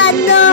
I know.